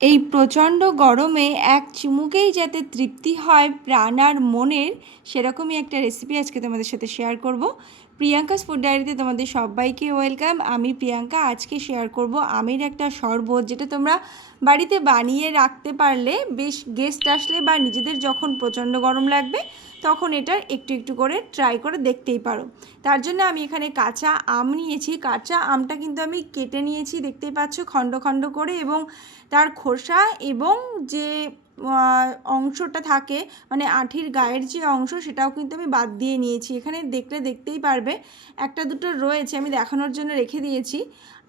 এই প্রচণ্ড গরমে এক চুমুকেই যাতে তৃপ্তি হয় প্রাণ আর মনের, সেরকমই একটা রেসিপি আজকে তোমাদের সাথে শেয়ার করব। প্রিয়াঙ্কাস ফুড ডায়েরিতে তোমাদের সবাইকে ওয়েলকাম। আমি প্রিয়াঙ্কা। আজকে শেয়ার করব আমের একটা শরবত, যেটা তোমরা বাড়িতে বানিয়ে রাখতে পারলে বেশ গেস্ট আসলে বা নিজেদের যখন প্রচণ্ড গরম লাগবে তখন এটা একটু একটু করে ট্রাই করে দেখতেই পারো। তার জন্য আমি এখানে কাঁচা আম নিয়েছি। কাঁচা আমটা কিন্তু আমি কেটে নিয়েছি, দেখতেই পাচ্ছ, খণ্ড খণ্ড করে, এবং তার খোসা এবং যে অংশটা থাকে, মানে আঁঠির গায়ের যে অংশ, সেটাও কিন্তু আমি বাদ দিয়ে নিয়েছি। এখানে দেখলে দেখতেই পারবে একটা দুটো রয়েছে, আমি দেখানোর জন্য রেখে দিয়েছি।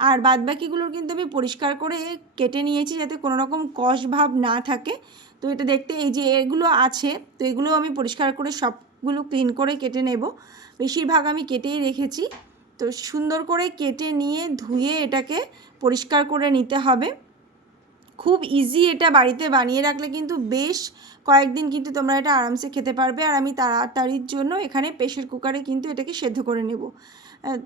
আর বাদবাকিগুলোর কিন্তু আমি পরিষ্কার করে কেটে নিয়েছি যাতে কোনো রকম কষ ভাব না থাকে। তো এটা দেখতে এই যে এগুলো আছে, তো এগুলো আমি পরিষ্কার করে সবগুলো ক্লিন করে কেটে নেব। বেশিরভাগ আমি কেটেই রেখেছি। তো সুন্দর করে কেটে নিয়ে ধুয়ে এটাকে পরিষ্কার করে নিতে হবে। খুব ইজি, এটা বাড়িতে বানিয়ে রাখলে কিন্তু বেশ কয়েকদিন কিন্তু তোমরা এটা আরামসে খেতে পারবে। আর আমি তাড়াতাড়ির জন্য এখানে প্রেশার কুকারে কিন্তু এটাকে সেদ্ধ করে নেব।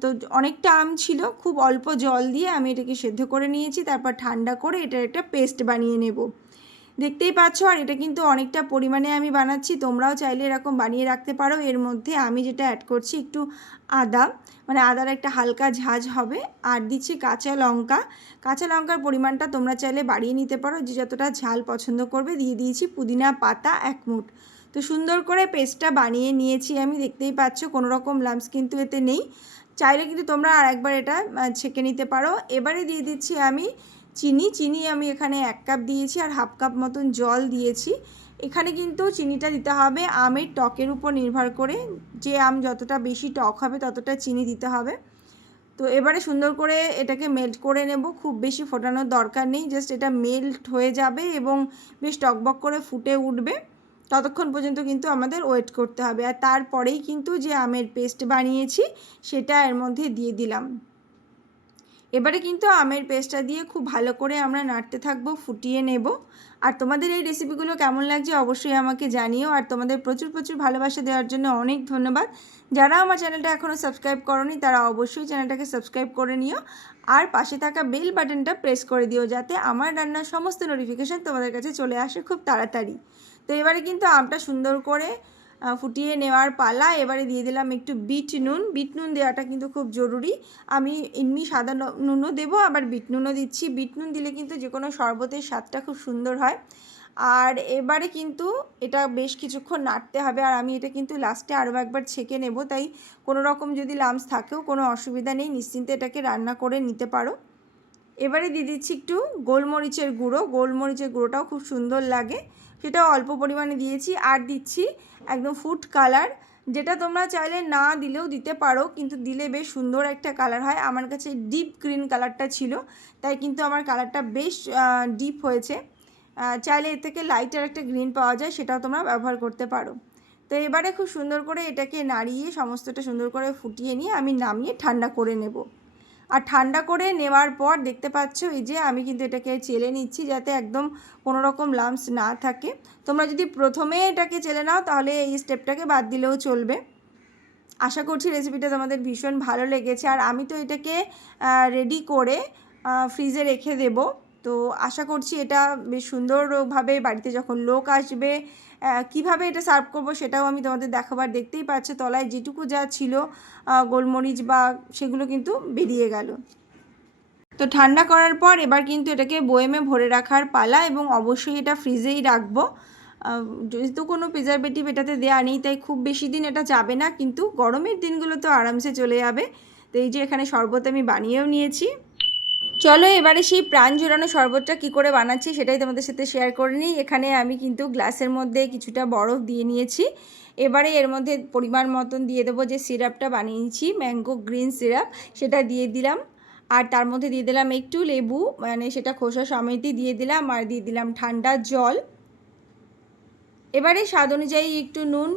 তো অনেকটা আম ছিল, খুব অল্প জল দিয়ে আমি এটাকে সেদ্ধ করে নিয়েছি। তারপর ঠান্ডা করে এটার একটা পেস্ট বানিয়ে নেব। দেখতেই পাচ্ছ, আর এটা কিন্তু অনেকটা পরিমাণে আমি বানাচ্ছি, তোমরাও চাইলে এরকম বানিয়ে রাখতে পারো। এর মধ্যে আমি যেটা অ্যাড করছি একটু আদা, মানে আদার একটা হালকা ঝাঁঝ হবে, আর দিচ্ছি কাঁচা লঙ্কা। কাঁচা লঙ্কার পরিমাণটা তোমরা চাইলে বাড়িয়ে নিতে পারো, যে যতটা ঝাল পছন্দ করবে। দিয়ে দিয়েছি পুদিনা পাতা 1 মুঠ। তো সুন্দর করে পেস্টটা বানিয়ে নিয়েছি আমি, দেখতেই পাচ্ছ কোনো রকম লাম্পস কিন্তু এতে নেই। চাইলে কিন্তু তোমরা আর একবার এটা ছেঁকে নিতে পারো। এবারে দিয়ে দিচ্ছি আমি চিনি আমি এখানে 1 কাপ দিয়েছি, আর হাফ কাপ মতন জল দিয়েছি। এখানে কিন্তু চিনিটা দিতে হবে আমের টকের উপর নির্ভর করে, যে আম যতটা বেশি টক হবে ততটা চিনি দিতে হবে। তো এবারে সুন্দর করে এটাকে মেল্ট করে নেব, খুব বেশি ফোটানোর দরকার নেই, জাস্ট এটা মেল্ট হয়ে যাবে এবং বেশ টকবক করে ফুটে উঠবে। ততক্ষণ পর্যন্ত কিন্তু আমাদের ওয়েট করতে হবে। আর তারপরেই কিন্তু যে আমের পেস্ট বানিয়েছি সেটা এর মধ্যে দিয়ে দিলাম। এবারে কিন্তু আমের পেস্টটা দিয়ে খুব ভালো করে আমরা নাড়তে থাকবো, ফুটিয়ে নেব। আর তোমাদের এই রেসিপিগুলো কেমন লাগছে অবশ্যই আমাকে জানিও। আর তোমাদের প্রচুর প্রচুর ভালোবাসা দেওয়ার জন্য অনেক ধন্যবাদ। যারা আমার চ্যানেলটা এখনও সাবস্ক্রাইব করোনি তারা অবশ্যই চ্যানেলটাকে সাবস্ক্রাইব করে নিও, আর পাশে থাকা বেল বাটনটা প্রেস করে দিও, যাতে আমার রান্নার সমস্ত নোটিফিকেশান তোমাদের কাছে চলে আসে খুব তাড়াতাড়ি। তো এবারে কিন্তু আমটা সুন্দর করে ফুটিয়ে নেওয়ার পালা। এবারে দিয়ে দিলাম একটু বিট নুন। বিট নুন দেওয়াটা কিন্তু খুব জরুরি। আমি এমনি সাদা নুনও দেবো, আবার বিট নুনও দিচ্ছি। বিট নুন দিলে কিন্তু যে কোনো শরবতের স্বাদটা খুব সুন্দর হয়। আর এবারে কিন্তু এটা বেশ কিছুক্ষণ নাড়তে হবে, আর আমি এটা কিন্তু লাস্টে আরও একবার ছেঁকে নেব, তাই কোনো রকম যদি লাম্পস থাকেও কোনো অসুবিধা নেই, নিশ্চিন্তে এটাকে রান্না করে নিতে পারো। এবারে দিয়ে দিচ্ছি একটু গোলমরিচের গুঁড়ো। গোলমরিচের গুঁড়োটাও খুব সুন্দর লাগে, সেটাও অল্প পরিমাণে দিয়েছি। আর দিচ্ছি একদম ফুড কালার, যেটা তোমরা চাইলে না দিলেও দিতে পারো, কিন্তু দিলে বেশ সুন্দর একটা কালার হয়। আমার কাছে ডিপ গ্রিন কালারটা ছিল, তাই কিন্তু আমার কালারটা বেশ ডিপ হয়েছে। চাইলে এর থেকে লাইটার একটা গ্রিন পাওয়া যায়, সেটাও তোমরা ব্যবহার করতে পারো। তো এবারে খুব সুন্দর করে এটাকে নাড়িয়ে সমস্তটা সুন্দর করে ফুটিয়ে নিয়ে আমি নামিয়ে ঠান্ডা করে নেব। আর ঠান্ডা করে নেওয়ার পর দেখতে পাচ্ছ এই যে আমি কিন্তু এটাকে চেলে নিচ্ছি, যাতে একদম কোনো রকম লাম্পস না থাকে। তোমরা যদি প্রথমে এটাকে চেলে নাও তাহলে এই স্টেপটাকে বাদ দিলেও চলবে। আশা করছি রেসিপিটা তোমাদের ভীষণ ভালো লেগেছে। আর আমি তো এটাকে রেডি করে ফ্রিজে রেখে দেব। তো আশা করছি এটা বেশ সুন্দরভাবে বাড়িতে যখন লোক আসবে কিভাবে এটা সার্ভ করব সেটাও আমি তোমাদের দেখাবার। দেখতেই পাচ্ছ তলায় যেটুকু যা ছিল গোলমরিচ বা সেগুলো কিন্তু বেরিয়ে গেল। তো ঠান্ডা করার পর এবার কিন্তু এটাকে বয়েমে ভরে রাখার পালা, এবং অবশ্যই এটা ফ্রিজেই রাখবো। যেহেতু কোনো প্রিজারভেটিভ এটাতে দেওয়া নেই, তাই খুব বেশি দিন এটা যাবে না, কিন্তু গরমের দিনগুলো তো আরামসে চলে যাবে। তো এই যে এখানে শরবত আমি বানিয়েও নিয়েছি। চলো এবারে সেই প্রাণ জোড়ানো শরবতটা কী করে বানাচ্ছি সেটাই তোমাদের সাথে শেয়ার করে নিই। এখানে আমি কিন্তু গ্লাসের মধ্যে কিছুটা বরফ দিয়ে নিয়েছি। এবারে এর মধ্যে পরিমাণ মতন দিয়ে দেবো যে সিরাপটা বানিয়েছি, ম্যাঙ্গো গ্রিন সিরাপ, সেটা দিয়ে দিলাম। আর তার মধ্যে দিয়ে দিলাম একটু লেবু, মানে সেটা খোসা সমেতই দিয়ে দিলাম, আর দিয়ে দিলাম ঠান্ডা জল। এবারে স্বাদ অনুযায়ী একটু নুন,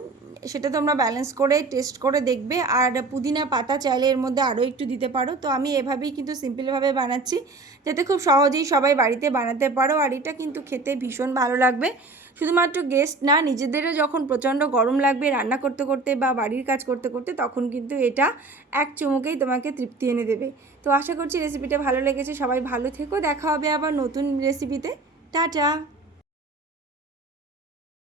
সেটা তোমরা ব্যালেন্স করে টেস্ট করে দেখবে। আর পুদিনা পাতা চাইলে এর মধ্যে আরও একটু দিতে পারো। তো আমি এভাবেই কিন্তু সিম্পলভাবে বানাচ্ছি, যাতে খুব সহজেই সবাই বাড়িতে বানাতে পারো। আর এটা কিন্তু খেতে ভীষণ ভালো লাগবে। শুধুমাত্র গেস্ট না, নিজেদেরও যখন প্রচণ্ড গরম লাগবে রান্না করতে করতে বা বাড়ির কাজ করতে করতে, তখন কিন্তু এটা এক চুমুকেই তোমাকে তৃপ্তি এনে দেবে। তো আশা করছি রেসিপিটা ভালো লেগেছে। সবাই ভালো থেকো, দেখা হবে আবার নতুন রেসিপিতে। টাটা।